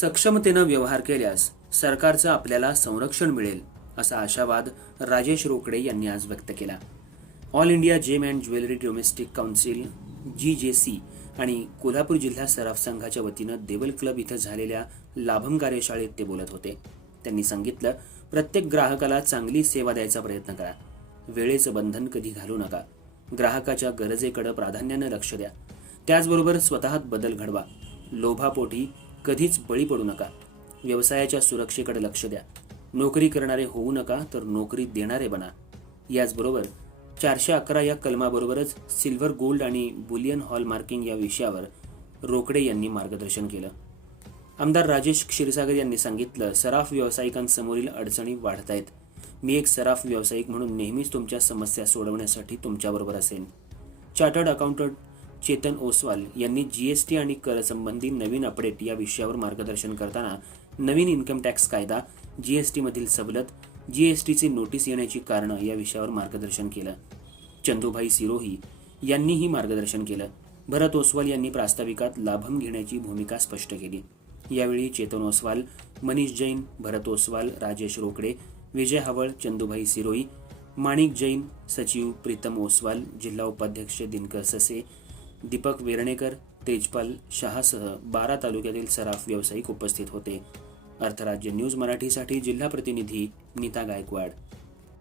सक्षमतेनं व्यवहार केल्यास सरकारचं आपल्याला संरक्षण मिळेल असा आशावाद राजेश रोकडे यांनी आज व्यक्त केला. All India gem and jewellery domestic council G J C आणि कोल्हापूर जिल्हा सराफ संघाच्या वतीनं देवल क्लब इथं झालेल्या लाभम कार्यशाळेत ते बोलत होते. त्यांनी सांगितलं प्रत्येक ग्राहकाला चांगली सेवा द्यायचा प्रयत्न करा. वेळेचं बंधन कधी घालू नका. ग्राहकाच्या गरजेकडे प्राधान्यानं लक्ष द्या. त्याचबरोबर स्वतःत बदल घडवा. लोभापोटी कधीच बळी पडू नका. व्यवसायाच्या सुरक्षेकडे लक्ष द्या. नोकरी करणारे होऊ नका तर नोकरी देणारे बना. याचबरोबर चारशे अकरा या कलमाबरोबरच सिल्व्हर गोल्ड आणि बुलियन हॉल मार्किंग या विषयावर रोकडे यांनी मार्गदर्शन केलं. आमदार राजेश क्षीरसागर यांनी सांगितलं सराफ व्यावसायिकांसमोरील अडचणी वाढत आहेत. मी एक सराफ व्यावसायिक म्हणून नेहमीच तुमच्या समस्या सोडवण्यासाठी तुमच्याबरोबर असेन. चार्टर्ड अकाउंटंट चेतन ओसवाल यांनी जीएसटी आणि करसंबंधी नवीन अपडेट या विषयावर मार्गदर्शन करताना नवीन इन्कम टॅक्स कायदा जीएसटी मधील सवलत जीएसटीचे नोटीस येण्याची कारणं या विषयावर मार्गदर्शन केलं. चंदूभाई सिरोही यांनीही मार्गदर्शन केलं. भरत ओसवाल यांनी प्रास्ताविकात लाभम घेण्याची भूमिका स्पष्ट केली. यावेळी चेतन ओसवाल मनीष जैन भरत ओसवाल राजेश रोकडे विजय हवळ चंदूभाई सिरोई माणिक जैन सचिव प्रीतम ओसवाल जिल्हा उपाध्यक्ष दिनकर ससे दीपक वेरणेकर तेजपाल शहासह बारा तालुक्यातील सराफ व्यावसायिक उपस्थित होते. अर्थराज्य न्यूज मराठीसाठी जिल्हा प्रतिनिधी नीता गायकवाड.